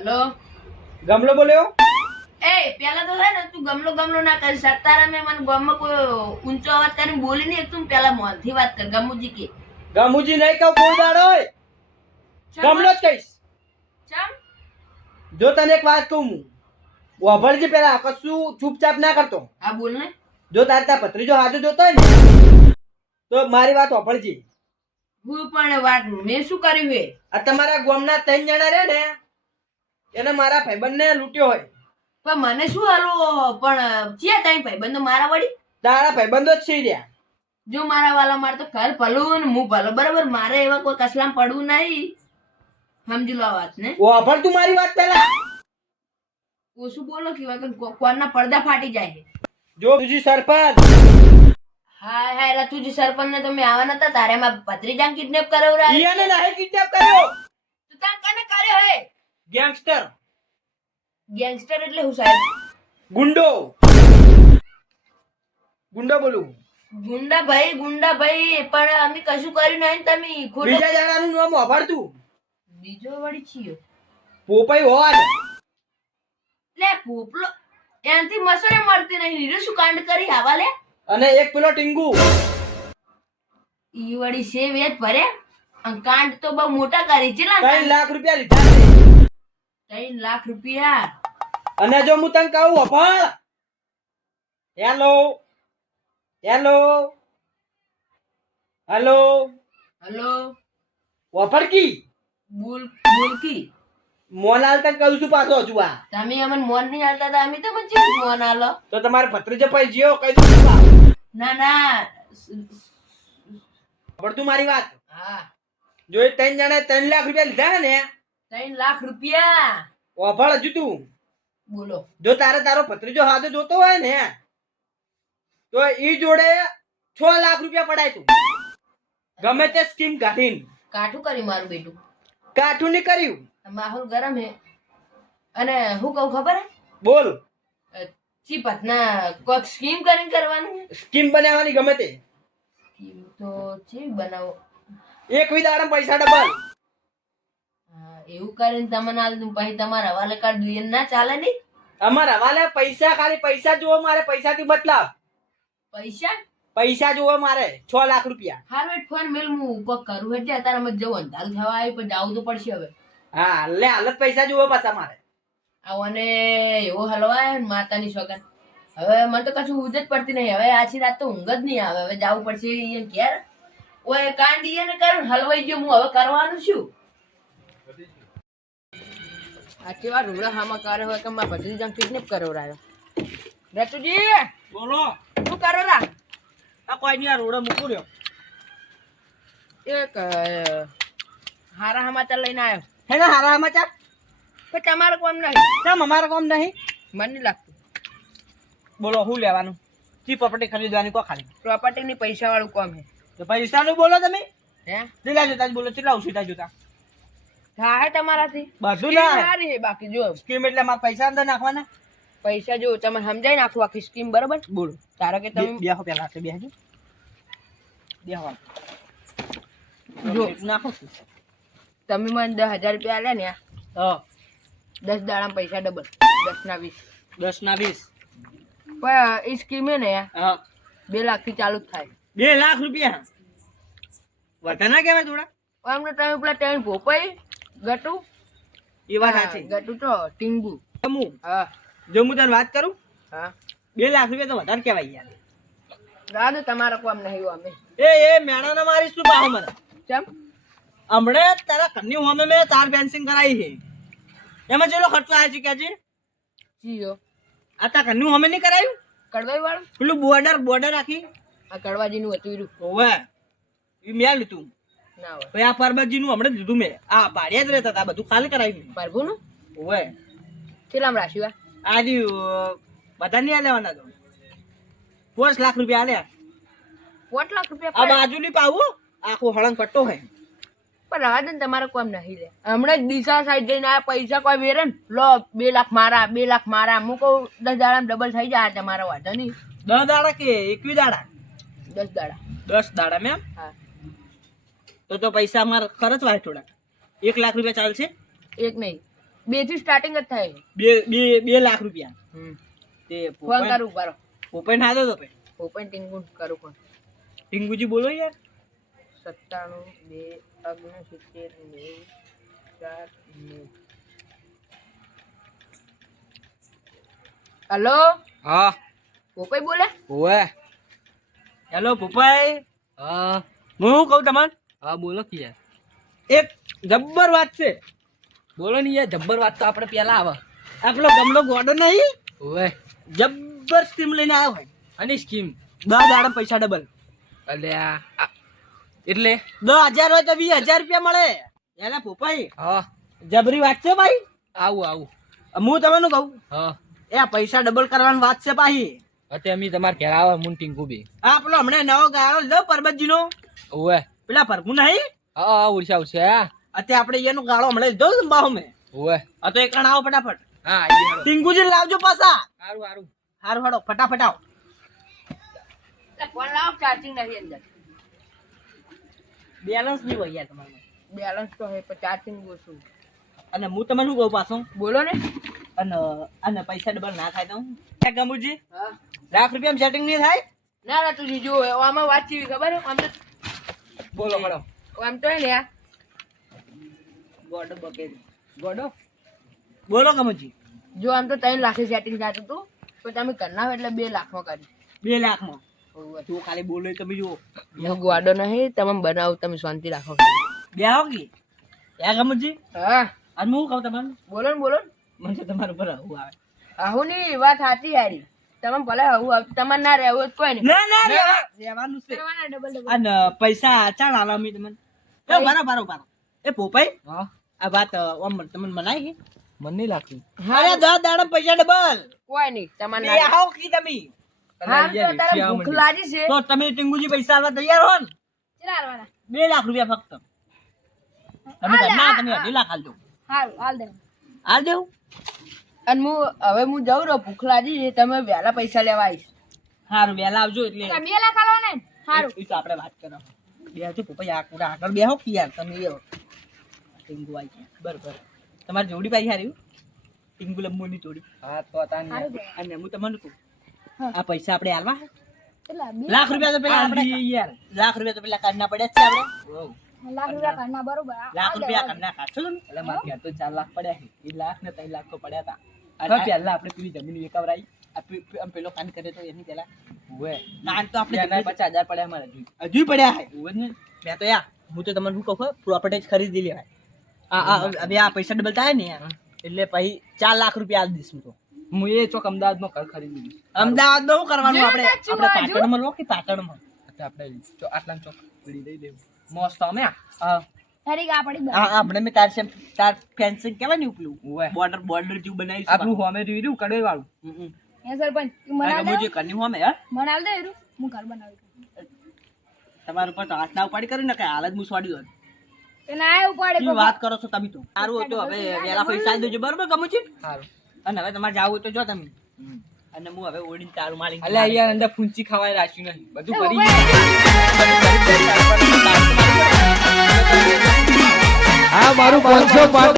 Hello? ગમલો બોલ્યો? એ પેલા તો છે ને તું ગમલો ગમલો ના કરી સત્તારા મેં મને ગામમાં કોઈ ઊંચો અવાજ કરીને બોલી નહીં એક તું પેલા મોનથી વાત કર ગમુજી કે. ગમુજી નહીં કહું કોઈ દાડો ગમલો જ કહીશ. ચમ? જો તને એક વાત કહું હું. વાભળજે પેલા કશું ચૂપચાપ ના કરતો. હા બોલ ને. જો તારે તાર ભત્રીજો હાજુ જોતો હોય ને તો મારી વાત વાપરજે હું પણ વાત મેં શું કર્યું હે આ તમારા ગામના ત્રણ જણા રહે ને એને મારા ભાઈબંધને લૂંટ્યો હોય. પણ મને શું હાલો પણ ચિયા તારી ભાઈબંધો મારા વળી? તારા ભાઈબંધો જ છે રહ્યા. જો મારા વાલા મારે તો ઘર ભલું ને હું ભલો. બરાબર મારે એવા કોઈ કસલામ પડવું નહીં. સમજી લો વાત ને. વાપર તું મારી વાત પેલા ઓછું બોલો કે વગર કોના પડદા ફાટી જાય જો તુજી સરપંચ. હાય હાય તુજી સરપંચ ને તમે આવા નતા. તારે માં ભત્રીજાન કિડનેપ કરાવરા ઈયાને નાહી કિડનેપ કર્યો. તું તાન કને કર્યો હે? ગેંગસ્ટર. ગેંગસ્ટર એટલે હું સાહેબ? ગુંડો. ગુંડા બોલું. ગુંડા ભાઈ ગુંડા ભાઈ પણ અમે કશું કર્યું નહીં તમે ખોટું. બીજા જણાનું નામ વાપરતું. બીજો વળી છીયો પોપાઈ હોવા લે પોપલો એનાથી મસરે મળતી નહીં. નીરુ શું કાંડ કરી? આવા લે. અને એક પેલો ટીંગુ. ઈ વળી છે વેચ ભરે. કાંડ તો બહુ મોટા કરી. છે ત્રણ લાખ રૂપિયા લીધા ત્રણ લાખ રૂપિયા. અને જો હું તને કહું વફાળ હેલો. હેલો. હેલો. હેલો. વફાળ કી બોલ બોલ કી. મોન તને કહું છું પાછો હજુ આ. તમે અમને મોન નહીં હાલતા હતા અમે તો પછી મોન હાલો? તો તમારે ભત્રીજે પછી જીઓ દઉં ના ના. ખબર તું મારી વાત? હા. જો એ ત્રણ જણા ત્રણ લાખ રૂપિયા લીધા ને ત્રણ લાખ રૂપિયા. વફાળ હજુ તું. બોલો. જો તારે તારો ભત્રીજો હાથે જોતો હોય ને તો ઈ જોડે છ લાખ રૂપિયા પડાય તું. ગમે તે સ્કીમ કાઢીને. કાઠું કરી મારું બેટું. કાઠું નહીં કર્યું? માહોલ ગરમ હે. અને હું કહું ખબર હે? બોલ. ચી પતના કોક સ્કીમ કરીને કરવાનું સ્કીમ બનાવવાની ગમે તે. સ્કીમ તો ચી બનાવો? એક વિદારમ પૈસા ડબલ. એવું કરીને તમને આલ દઉં પછી તમારા હવાલે કાર્ડ એમ ના ચાલે નહીં? અમારા હવાલે પૈસા ખાલી પૈસા જુઓ મારે પૈસાથી મતલબ. પૈસા? પૈસા જુઓ મારે છ લાખ રૂપિયા. હારું એટ ફોન મેલ હું કોક કરું એટલે અત્યારે મત જવું અંધારું થવા આવી પણ જવું તો પડશે હવે. હા લે હાલત પૈસા જુઓ પાછા મારે. આવને એવો હલવાય માતાની સોગન હવે મને તો કશું ઉજ જ પડતી નહીં. હવે આછી રાત તો ઊંઘ જ નહીં આવે. હવે જવું પડશે ઘેર ઓય કાંડી ને કારણ હલવાઈ ગયો હું હવે કરવાનું શું? આ કેવા રૂડા હામાં કરે હોય કે મારા ભત્રીજાને કિડનેપ કરાવરાયો રતુજી બોલો. શું કરો રા આ કોઈ નહીં આ રૂડા મૂકું રહ્યો? એક હારા સમાચાર લઈને આવ્યો. હે ને હારા સમાચાર પણ તમારો કોમ નહીં. કેમ અમારો કામ નહીં. મને નહીં લાગતું. બોલો શું લેવાનું? કી પ્રોપર્ટી ખરીદવાની કો ખાલી? પ્રોપર્ટીની પૈસા વાળું કોમ હે તો પૈસાનું બોલો તમે. હે? કેટલા જોતા જ બોલો કેટલા ઉછીતા જોતા? થાય તમારાથી. બધું સ્કીમ ના સારી બાકી જો. સ્કીમ એટલે મારા પૈસા અંદર નાખવાના? પૈસા જો તમે સમજાઈ નાખો આખી સ્કીમ બરોબર? બોલો. ધારો કે તમે બેહો પેલા હાથે બેહજો. બેહવા જો. નાખો. તમે મને દસ હજાર રૂપિયા આલ્યા ને હા. દસ દાડા પૈસા ડબલ દસ ના વીસ. દસ ના વીસ. પણ એ સ્કીમ હે ને હા. બે લાખથી ચાલુ જ થાય. બે લાખ રૂપિયા. વધારે ના કહેવાય થોડા. અમને તમે પેલા ટેન ભોપાઈ ગટુ? એ વાત સાચી ગટુ તો ટીંગુ. જમુ. હા. જમુ તને વાત કરું હા. બે લાખ રૂપિયા તો વધારે કહેવાય યાર. દાદા તમારા કોમ નહીં અમે. એ એ મેણાને મારી શું પાહો મને? ચમ? હમણે તારા કન્ની હોમે મેં તાર ફેન્સિંગ કરાવી છે. એમાં ચેલો ખર્ચો આવે છે કે છે જીઓ આ તાર કન્ની હોમે નહીં કરાયું? કડવાઈ વાળું પેલું બોર્ડર બોર્ડર રાખી. આ કડવાજીનું હતું. ઓવે. એ મેં લીધું. ના આ પછી આ પરબતજીનું હમણાં લીધું મેં. આ પાડ્યા જ રહેતા હતા બધું ખાલી કરાવ્યું પ્રભુનું ઓવે. કેટલામ રાખ્યું આ આજે બધા નહીં લેવાના તો. પાંચ લાખ રૂપિયા આલ્યા. પોટ લાખ રૂપિયા આ. બાજુની પાવું આખો હળંગ પટ્ટો હે. પણ રવા દે ને તમારે કોમ નહીં લે. હમણાં જ ડીસા સાઈડ જઈને આ પૈસા કોઈ વેરે ને લો બે લાખ મારા બે લાખ મારા. હું કહું દસ દાડા ડબલ થઈ જાય તમારા વાંધો નહીં. દસ દાડા કે એકવી દાડા? દસ દાડા. દસ દાડા મેમ હા. તો તો પૈસા અમારે ખર્ચ વાય થોડા. એક લાખ રૂપિયા ચાલશે? એક નહીં. બેથી સ્ટાર્ટિંગ જ થાય. બે બે બે લાખ રૂપિયા. હમ. તે ફોન કરું બારો પોપેન હાથો તો ભાઈ. ઓપન ટીંગુ કરું ફોન. ટીંગુજી બોલો યાર. સત્તાણું બે ઓગણસિત્તેર નેવું ચાર નેવું. હલો? હા. પોપાઈ બોલે? ઓવે હેલો પોપાઈ. હા. હું કહું તમને? હા બોલો કે યાર એક જબ્બર વાત છે. બોલો ને યાર જબ્બર વાત તો આપણે પહેલા આવે. આપણો ગમલો ગોડો નહીં? ઓવે. જબ્બર સ્કીમ લઈને આવ્યો હોય. અને સ્કીમ? દસ દાડા પૈસા ડબલ અલ્યા એટલે? દસ હજાર હોય તો વીસ હજાર રૂપિયા મળે. એને પોપાઈ હા. જબરી વાત છે ભાઈ. આવું આવું. હું તમને કહું? હા. એ પૈસા ડબલ કરવાની વાત છે ભાઈ અત્યારે અમે તમારે ઘેર આવે મુન ટીંકુ બી હા પેલો હમણાં નવો ગાયો લો પરબતજી નો ઓવે. પેલા પરપુ નહીં? હા હા ઉડશે આવશે અત્યારે આપણે એનો ગાળો હમણાં લીધો ને બાહુ મેં ઓએ આ તો એક આવો ફટાફટ. હા ટીંગુજી લાવજો પાછા. સારું સારું હારું હાડો ફટાફટ આવો. ફોન લાવો ચાર્જિંગ નથી અંદર. બેલેન્સ નહીં હોય યાર તમારે. બેલેન્સ તો હે પણ ચાર્જિંગ ઓછું. અને હું તમને શું કહું પાછું? બોલો ને. અને અને પૈસા ડબલ ના થાય તો ગમુજી હા. લાખ રૂપિયામાં સેટિંગ નહીં થાય? ના ના તું જો આમાં વાત ખબર આમ તો બોલો બોલો. આમ તો લે ગોડો બકે ગોડો? બોલો કમજી જો આમ તો ત્રણ લાખે સેટિંગ જાતું હતું પણ તમે કરના હોય એટલે બે લાખમાં કરી. બે લાખમાં. તું ખાલી બોલો તમે જુઓ. હું ગોડો નહીં તમે બનાવો તમે શાંતિ રાખો. બે આવો કે? એ ગમુજી? હા. અને હું કહું તમને? બોલો ને બોલો મને તમારા ઉપર આવું આવે. આવું ની વાત સાચી યારી તમે ભલે આવું તમારે ના રહેવું કોઈ નહીં. ના ના રહેવાનું છે. અને પૈસા ચાલ આલો અમે તમને. એ બારો બારો બારો. એ પોપાઈ હા. આ વાત ઓમ તમને મનાય કે મને નહીં લાગતું. અરે દસ દાડા પૈસા ડબલ. કોઈ નહીં તમારે ના આવો કી તમે. હા તો તારે ભૂખ લાગી છે. તો તમે ટીંગુજી પૈસા આલવા તૈયાર હો ને બે લાખ રૂપિયા ફક્ત. તમે તમે લાખ હાલ દેવું? અને હું હવે હું જઉં રહું ભૂખ લાગી તમે વહેલા પૈસા લેવા આવીશ. સારું વહેલા આવજો એટલે. એ તો આપણે વાત કરો બે આવજો પપ્પા આ કુડા આગળ બેહો કે યાર તમે એ ટીંગુ આવી ગયા બરોબર. તમારી જોડી પાઈ હારી ટીંગુ લંબોની જોડી. હા તો તાન અને હું તમને કહું આ પૈસા આપણે આલવા લાખ રૂપિયા તો પેલા આપણે યાર. લાખ રૂપિયા તો પેલા કાઢના પડ્યા છે આપણે. ઓવ. લાખ રૂપિયા કાઢના કાઢશો તમે? એટલે મારે ઘેર તો ચાર લાખ પડ્યા છે. એ લાખ ને ત્રણ લાખ તો પડ્યા હતા. પહેલા આપણે પેલી જમીન વેકાવરાઈ. આમ પેલો કાન કરે તો એની પેલા ઓવે કાન તો આપણે પચાસ હજાર પડ્યા મારે હજુ. હજુ પડ્યા હે. ઓવે ને. મેં તો યા હું તો તમને શું કહું પ્રોપર્ટી જ ખરીદી લેવાય. આ આ હવે આ પૈસા ડબલ થાય ને એટલે પછી ચાર લાખ રૂપિયા આજ દઈશ હું તો. હું એ ચોક અમદાવાદમાં ઘર ખરીદી લીધું અમદાવાદમાં શું કરવાનું આપણે? આપણે પાટણમાં લો કે પાટણમાં? આપણે આટલા ચોક પડી દઈ દેવું મસ્ત અમે હા. આ આપણે મેં તાર તાર ફેન્સિંગ કહેવાય ને ઉપલું? બોર્ડર બોર્ડર જેવું બનાવ્યું આપણું હોમે જોઈ રહ્યું કડવે વાળું હમ, હમ. આ જે કન્યું હોમે, હા? તમારા ઉપર તો હાથ ના ઉપાડી કર્યું ને કે હાલ હું સ્વાડ્યું હોત. શું વાત કરો છો તમે તો? સારું હતું હવે પૈસા આલી દેજો બરોબર ગમું છે? સારું અને હવે તમારે જાવું તો જો તમે. અને હું હવે ઓડીને તારું મારી અલ્યા યાર અંદર ફૂંચી ખવાય રાખ્યું નહીં. બધું કરી આ મારું પાંચસો પાંચ